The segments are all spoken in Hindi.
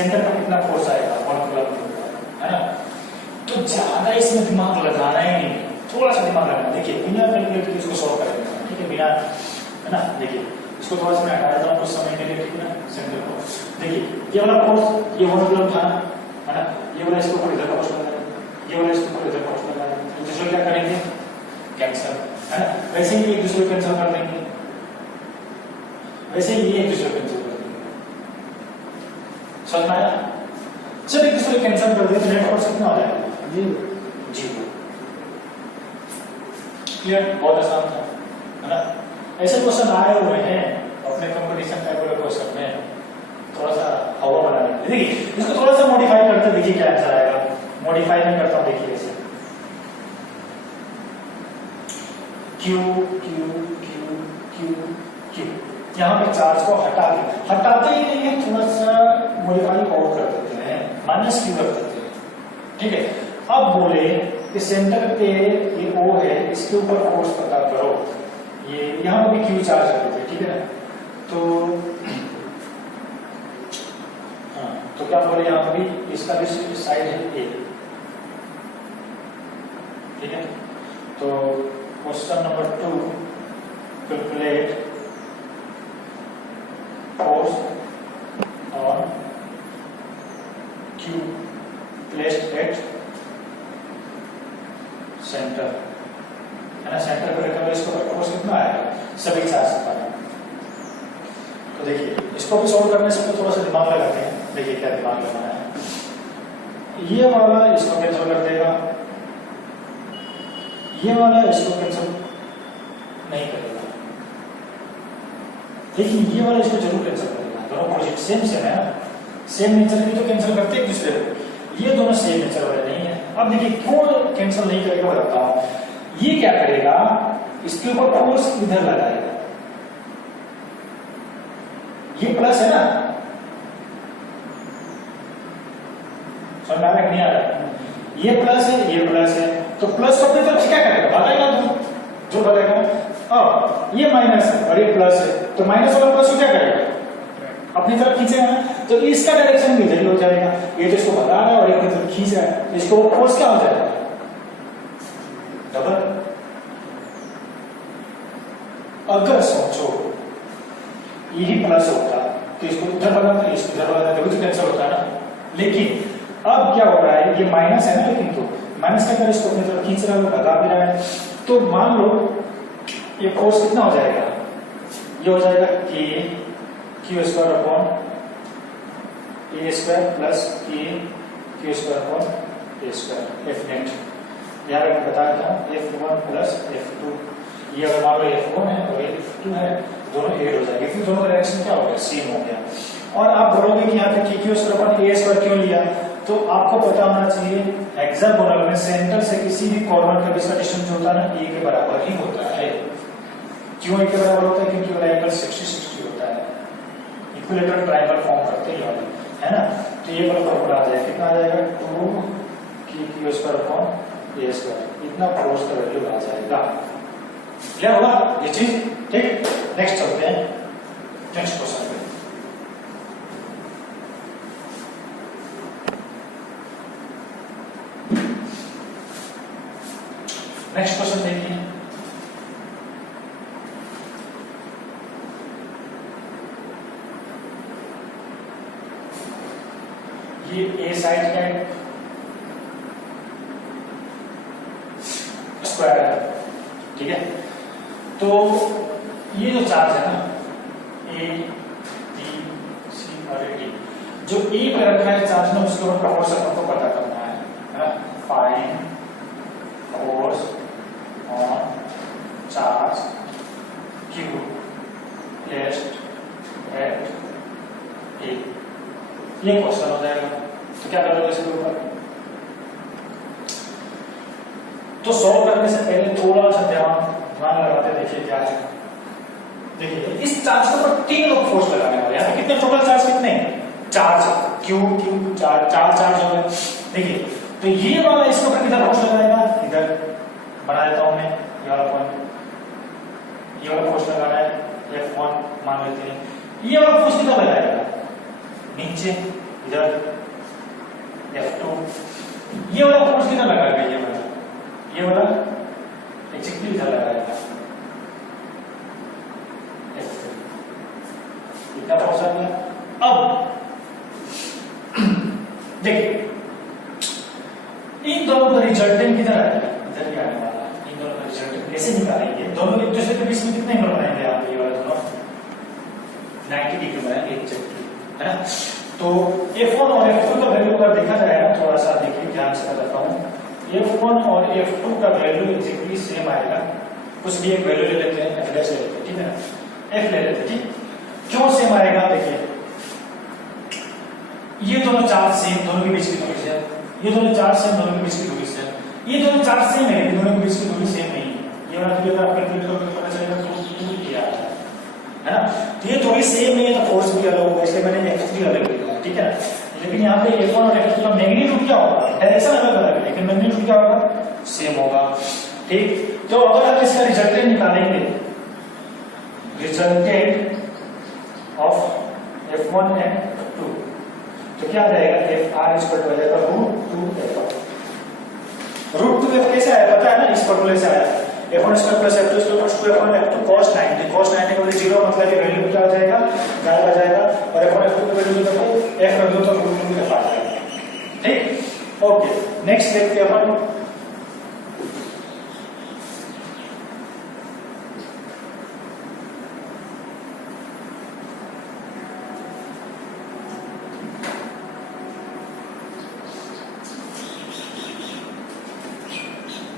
सेंटर पर कितना फोर्स आएगा 1 कूलम है ना। तो ज्यादा इसमें दिमाग लगाना ही नहीं, थोड़ा सा दिमाग लगाना। देखिए बिना कैलकुलेटर इसको सॉल्व करेंगे, ठीक है, बिना, है ना। देखिए इसको थोड़ा सा मैं हटा देता हूं कुछ समय के लिए, ठीक है ना। सेंटर को देखिए, ये वाला फोर्स ये 1 कूलम था, है ना। ये वाला इसको ऊपर इधर फोर्स लगा, ये वाला इसको ऊपर इधर फोर्स लगा, तो दूसरे क्या करेंगे, कैंसिल, है ना। वैसे ही एक दूसरे को कैंसिल कर देंगे, वैसे ही एक दूसरे को कैंसिल कर देंगे। समझ में आया? जब एक दूसरे को कैंसिल कर दिया तो नेट फोर्स कितना हो जाएगा, 0। क्लियर? बहुत आसान था, है ना। ऐसे क्वेश्चन आए हुए हैं अपने कंपटीशन टाइप वाले क्वेश्चन में, थोड़ा सा हवा बनाने के लिए। देखिए इसको थोड़ा सा मॉडिफाई करते, देखिए क्या आंसर आएगा। मॉडिफाई में करता हूं, देखिए ऐसे Q Q Q Q Q, यहाँ पे चार्ज को हटाते ही नहीं है, थोड़ा सा मॉडिफाई और कर देते हैं, -Q कर देते हैं, ठीक है। अब बोले कि सेंटर पे ये O है, इसके ऊपर फोर्स पता करो। ये यहाँ पे भी Q चार्ज रख देते हैं, ठीक है ना। तो हाँ, तो क्या बोले यहाँ पे भी इसका भी साइड है A, ठीक है। तो question number 2, calculate force on Q placed at centre, है ना। सेंटर पे रखा हुआ इसको फोर्स कितना आएगा, सभी चार्ज का। तो देखिए इसको भी सॉल्व करने से थोड़ा सा दिमाग लगाते हैं। देखिए क्या दिमाग लगाना है, ये वाला इसको कैंसिल कर देगा, ये वाला इसको कैंसिल नहीं करेगा, लेकिन ये वाला इसको जरूर कैंसिल करेगा। दोनों प्रोजेक्ट सेम है, सेम नेचर की तो कैंसिल करते हैं दूसरे को, ये दोनों सेम नेचर वाले नहीं है। अब देखिए क्यों कैंसिल नहीं करेगा बताता हूं। ये क्या करेगा, इसके ऊपर फोर्स इधर लगाएगा, ये प्लस है ना, समझ में आ रहा है नहीं आ रहा? ये प्लस है, ये प्लस है, तो प्लस अपनी तरफ क्या करेगा, भागेगा, जो भागेगा। अब ये माइनस है और ये प्लस है, तो माइनस वाला प्लस को क्या करेगा, अपनी तरफ खींचेगा, तो इसका डायरेक्शन भी इधर हो जाएगा। ये तो इसको भगा रहा है और अपनी तरफ खींच रहा है, इसको फोर्स क्या हो जाएगा, डबल। अगर सोचो यही प्लस होता तो इसको इधर भगाते, इसको इधर भगाते, तभी तो कैंसिल होता है ना। लेकिन अब क्या हो रहा है, ये माइनस है ना, लेकिन तो माइनस के अंदर इसको अपनी तरफ खींच रहा है, भगा भी रहा है। तो मान लो ये फोर्स कितना हो जाएगा, ये हो जाएगा Q square upon A square plus Q square upon A square, F net. यार मैं बता देता हूँ, F1 प्लस F2, ये अगर मान लो F1 है और ये F2 है, दोनों ऐड हो जाएंगे, फिर दोनों का डायरेक्शन क्या हो गया, सेम हो गया। और आप बोलोगे कि यहाँ पे Q square upon A square क्यों लिया, तो आपको पता होना चाहिए हेक्सागोनल में सेंटर से किसी भी कॉर्नर का इसका डिस्टेंस जो होता है ना, A के बराबर ही होता है। क्यों A के बराबर होता है, क्योंकि वाला एंगल 60-60 होता है, इक्विलेटरल ट्रायंगल फॉर्म करते हैं वाले, है ना। तो ये वाला फॉर्मूला आ जाएगा, कितना आ जाएगा, 2Q square upon A square, इतना फोर्स का वैल्यू आ जाएगा। क्लियर होगा ये चीज, ठीक। नेक्स्ट चलते हैं नेक्स्ट क्वेश्चन पे। नेक्स्ट क्वेश्चन देखिए, ये ए साइड का स्क्वायर है, ठीक है। तो ये जो चार्ज है ना, A, B, C और D, जो ए पे रखा है चार्ज में, उसके ऊपर फोर्स आपको पता करना है ना। Find force on charge Q placed at A, ये क्वेश्चन हो जाएगा। तो क्या करोगे इसके ऊपर, तो सॉल्व करने से पहले थोड़ा सा ध्यान लगाते, देखिए क्या है। देखिए इस चार्ज के ऊपर 3 लोग फोर्स लगाने वाले हैं, कितने टोटल चार्ज, कितने चार्ज, Q चार चार्ज हो गए। देखिए तो ये वाला इसके ऊपर किधर फोर्स लगाएगा, इधर बना देता हूं मैं, ये वाला पॉइंट, ये वाला फोर्स लगाना है, F1 मान लेते हैं। ये वाला फोर्स किधर लगाएगा, नीचे, इधर F2, ये वाला फोर्स किधर लगाएगा, ये वाला एग्जैक्टली इधर लगाएगा F3, इतना फोर्स आ गया। अब देखिए इन दोनों का रिजल्टेंट किधर आएगा, इधर ही आने वाला। इन दोनों का रिजल्टेंट कैसे निकालेंगे, दोनों एक दूसरे के बीच में कितने एंगल बनाएंगे आप, ये वाला दोनों 90 डिग्री बनाएंगे एग्जैक्टली, है ना। तो F1 और F2 का वैल्यू अगर देखा जाए ना, थोड़ा सा देखिए ध्यान से बताता हूँ। F1 और F2 का वैल्यू एग्जैक्टली सेम आएगा, कुछ भी एक वैल्यू ले लेते हैं, F ले लेते हैं, ठीक है ना, F ले लेते हैं, ठीक। क्यों सेम आएगा, देखिए ये दोनों चार्ज सेम, दोनों के बीच की दूरी से, ये दोनों चार्ज सेम, दोनों के बीच की दूरी से, ये दोनों चार्ज सेम है, दोनों के बीच की दूरी सेम नहीं है। ये वाला दूरी अगर आप कैलकुलेट करोगे पता चलेगा तो 2 किया है ना। तो ये दूरी सेम नहीं है तो फोर्स भी अलग होगा, इसलिए मैंने F3 अलग लिखा है, ठीक है। लेकिन यहाँ पे F1 और F2 का मैग्नीट्यूड क्या होगा, डायरेक्शन अलग अलग है लेकिन मैग्नीट्यूड क्या होगा, सेम होगा, ठीक। तो अगर हम इसका रिजल्टेंट निकालेंगे, resultant of F1 and F2, तो क्या आ जाएगा, Fr इक्वल टू जाएगा √2F। √2F कैसे आया पता है ना, इस फॉर्मूले से आया, F1 square plus F2 square plus 2F1 F2 cos 90, cos 90 का 0 मतलब ये वैल्यू क्या हो जाएगा, गायब आ जाएगा, और F1 F2 का वैल्यू देखो F रख दो तो √2F आ जाएगा, ठीक। ओके, नेक्स्ट देखते हैं अपन,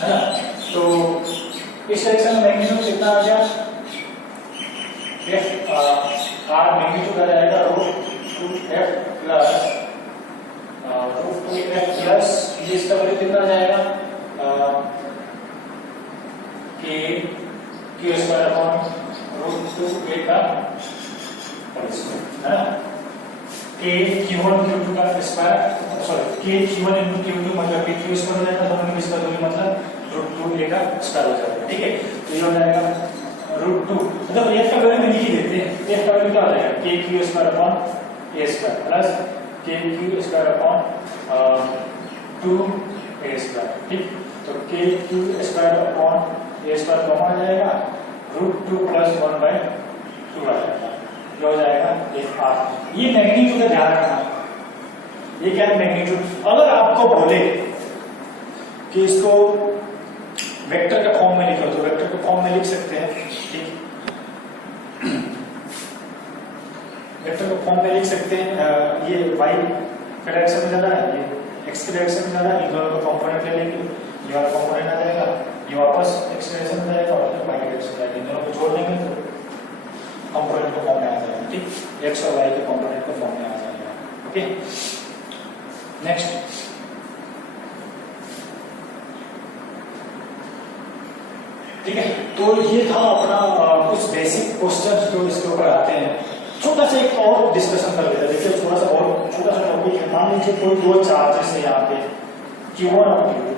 है ना। तो इस सेक्शन में मैग्नीट्यूड कितना आ गया, R मैग्नीट्यूड आ जाएगा √2F प्लस ये इसका वैल्यू कितना आ जाएगा, Q स्क्वायर अपॉन √2A का है ना, Q1 Q2 का square, sorry Q1 into Q2 मतलब Q स्क्वायर हो जाएगा, दोनों के बीच का दूरी मतलब √2A का स्क्वायर हो जाएगा, ठीक है। तो ये हो जाएगा √2, मतलब F का वैल्यू लिख ही देते हैं, F का वैल्यू क्या हो जाएगा, KQ square upon A square plus KQ square upon 2A square, ठीक। तो KQ square upon A square common आ जाएगा, √2 प्लस 1/2 आ जाएगा, ये हो जाएगा Fr। ये मैग्नीट्यूड का ध्यान रखना, ये क्या है मैग्नीट्यूड। अगर आपको बोले कि इसको वेक्टर के फॉर्म में लिखो तो वेक्टर के फॉर्म में लिख सकते हैं, ठीक। वेक्टर के फॉर्म में लिख सकते हैं, ये y के डायरेक्शन में जाना है, ये x के डायरेक्शन में जाना है, इन दोनों का कंपोनेंट ले लेंगे, ये वाला कंपोनेंट आ जाएगा, ये वापस x के डायरेक्शन में जाएगा और y के डायरेक्शन में जाएगा, इन दोनों को जोड़ देंगे तो कंपोनेंट के फॉर्म में आ जाएगा, ठीक। x और y के कंपोनेंट के फॉर्म में आ जाएगा, ओके। नेक्स्ट ठीक है, तो ये था अपना कुछ बेसिक क्वेश्चन जो इसके ऊपर आते हैं। छोटा सा एक और डिस्कशन कर लेते हैं, देखिए थोड़ा सा और छोटा सा टॉपिक है। मान लीजिए कोई दो चार्जेस है यहाँ पे Q1 और Q2,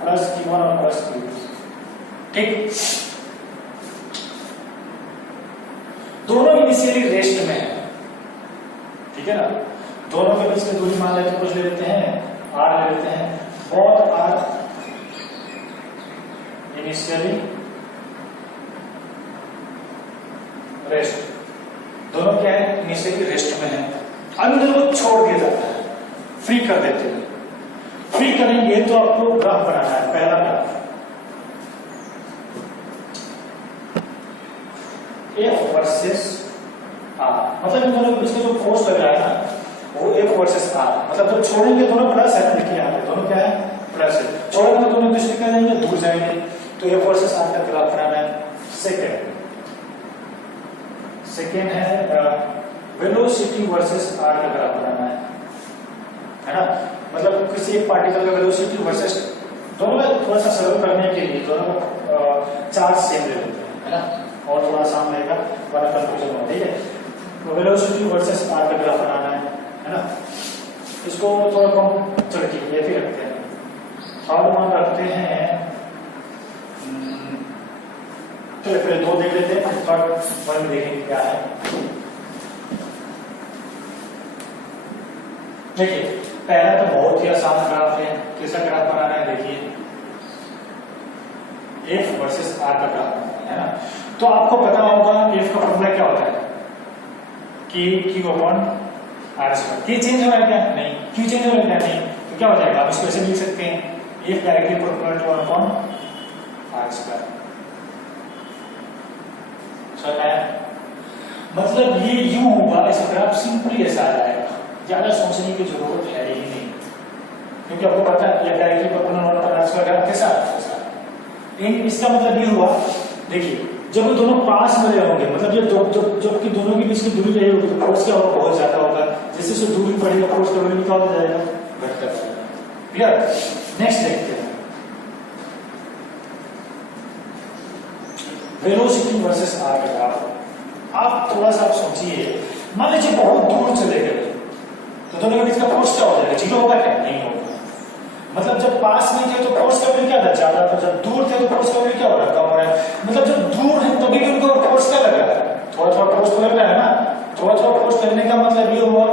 प्लस Q1 और प्लस Q2, ठीक। दोनों इनिशियली रेस्ट में है, ठीक है ना। दोनों के बीच में दूरी मान लेते हैं, कुछ ले लेते हैं R ले लेते हैं, बोथ आर इनिशियली रेस्ट, दोनों क्या है इनिशियली रेस्ट में है। अब इन दोनों को छोड़ दिया जाता है, फ्री कर देते हैं। फ्री करेंगे तो आपको ग्राफ बनाना है, पहला ग्राफ F वर्सेस R, मतलब इन दोनों के बीच में जो फोर्स लग रहा है ना वो F वर्सेस R, मतलब जब छोड़ेंगे दोनों प्लस है, देखिए यहाँ पे दोनों क्या है प्लस है, छोड़ेंगे तो दोनों दूसरे क्या जाएंगे दूर जाएंगे, तो F वर्सेस R का ग्राफ बनाना है। सेकेंड है वेलोसिटी वर्सेस R का ग्राफ बनाना है ना। मतलब किसी एक पार्टिकल का वेलोसिटी वर्सेस, दोनों का थोड़ा सा सरल करने के लिए दोनों का चार्ज सेम ले लेते हैं, है ना, और थोड़ा आसान रहेगा वरना कंफ्यूजन हो, ठीक है। तो वेलोसिटी वर्सेस R का ग्राफ बनाना है ना। इसको थोड़ा कम चढ़ ये भी रखते हैं, थर्ड वन रखते हैं, चलिए पहले दो देख लेते हैं, थर्ड वन देखेंगे क्या है। देखिए पहला तो बहुत ही आसान ग्राफ है, कैसा ग्राफ बनाना है देखिए, एफ वर्सेस आर का ग्राफ है ना। तो आपको पता होगा एफ का फॉर्मूला क्या होता है, के क्यू अपॉन आर स्क्वायर। के चेंज हो रहा है क्या? नहीं। क्यू चेंज हो रहा है क्या? नहीं। तो क्या हो जाएगा, आप इसको ऐसे लिख सकते हैं, F directly proportional to 1 upon R square. समझ आया? मतलब ये यूं होगा, ऐसा ग्राफ सिंपली ऐसा आ जाएगा, ज्यादा सोचने की जरूरत है ही नहीं, क्योंकि आपको पता है F directly proportional 1 upon R square graph कैसा आता है। इसका मतलब ये हुआ, देखिए जब वो दोनों पास में रहे होंगे, मतलब ये जबकि दोनों के बीच की दूरी रही होगी तो फोर्स क्या होगा, बहुत ज्यादा होगा। जैसे से दूरी बढ़ेगा फोर्स का वैल्यू क्या होता जाएगा, घटता जाएगा। क्लियर? नेक्स्ट देखते हैं, वेलोसिटी वर्सेस आर का ग्राफ। आप थोड़ा सा सोचिए, मान लीजिए बहुत दूर चले गए तो दोनों के बीच का फोर्स क्या हो जाएगा, जीरो होगा क्या? नहीं होगा। मतलब जब पास में थे तो फोर्स का वैल्यू क्या था, ज्यादा था, जब दूर थे तो फोर्स का वैल्यू क्या हो रहा है, कम हो रहा है। मतलब जब दूर है तभी भी उनको फोर्स क्या लग रहा है, थोड़ा थोड़ा फोर्स तो लग रहा है ना। थोड़ा थोड़ा फोर्स लगने का मतलब ये हुआ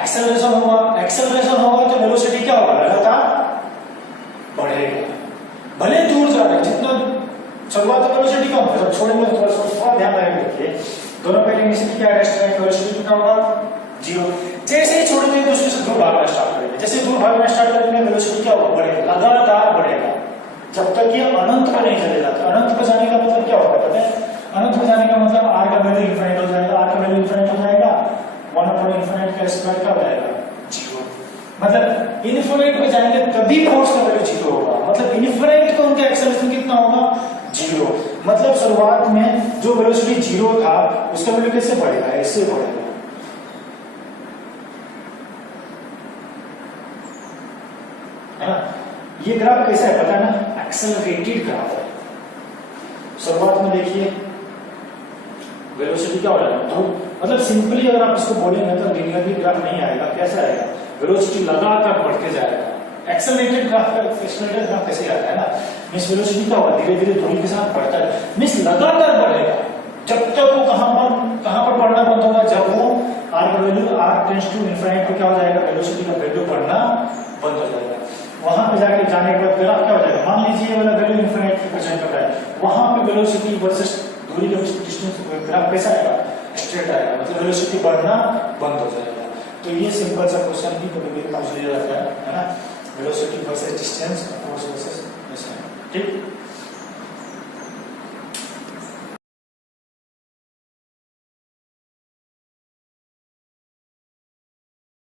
एक्सेलरेशन होगा। एक्सेलरेशन होगा तो वेलोसिटी क्या होगा, लगातार बढ़ेगा। भले दूर जा रहे हैं, जितना शुरुआत में वेलोसिटी कम है, जब छोड़ेंगे तो थोड़ा ध्यान रखेंगे। देखिए दोनों पहले इनिशियली क्या रेस्ट है, वेलोसिटी कितना होगा, जीरो। जैसे ही छोड़ेंगे तो उसमें से दूर भागना स्टार्ट करेंगे, जैसे दूर भागना स्टार्ट करेंगे वेलोसिटी क्या होगा, बढ़ेगा, लगातार बढ़ेगा जब तक ये अनंत पर नहीं चले जाते। अनंत पर जाने का मतलब क्या होगा पता है, अनंत पर जाने का मतलब आर का वैल्यू इनफाइनाइट हो जाएगा। आर का वैल्यू इनफाइनाइट हो जाएगा, 1 अपॉन इनफाइनाइट का स्क्वायर क्या हो जाएगा, जीरो। मतलब इनफाइनाइट पे जाएंगे तभी फोर्स का वैल्यू जीरो होगा। मतलब इनफाइनाइट का उनका एक्सेलरेशन कितना होगा, जीरो। मतलब शुरुआत में जो वेलोसिटी जीरो था उसका वैल्यू कैसे बढ़ेगा, ऐसे बढ़ेगा। है ना? ये ग्राफ कैसा है पता है ना, एक्सेलरेटेड ग्राफ है। शुरुआत में देखिए वेलोसिटी क्या हो जाएगा, तो मतलब सिंपली अगर आप इसको बोलेंगे तो लिनियरली ग्राफ नहीं आएगा। कैसा आएगा, वेलोसिटी लगातार बढ़ते जाएगा। एक्सेलरेटेड ग्राफ का एक्सेलरेटेड ग्राफ कैसे आता है ना, मींस वेलोसिटी क्या होगा, धीरे धीरे दूरी के साथ बढ़ता है, मींस लगातार बढ़ेगा जब तक वो कहां पर बढ़ना बंद होगा, जब वो आर का value R tends to infinity तो क्या हो जाएगा, वेलोसिटी का वैल्यू बढ़ना बंद हो जाएगा। वहां पे जाके जाने के बाद ग्राफ क्या हो जाएगा, मान लीजिए ये वाला वैल्यू इनफिनिटी रिप्रेजेंट कर रहा है, वहां पे वेलोसिटी वर्सेस दूरी का डिस्टेंस ग्राफ कैसा आएगा, स्ट्रेट आएगा। मतलब वेलोसिटी बढ़ना बंद हो जाएगा। तो ये सिंपल सा क्वेश्चन भी कभी कभी पूछ लिया जाता है ना, velocity versus distance, force versus distance. ठीक।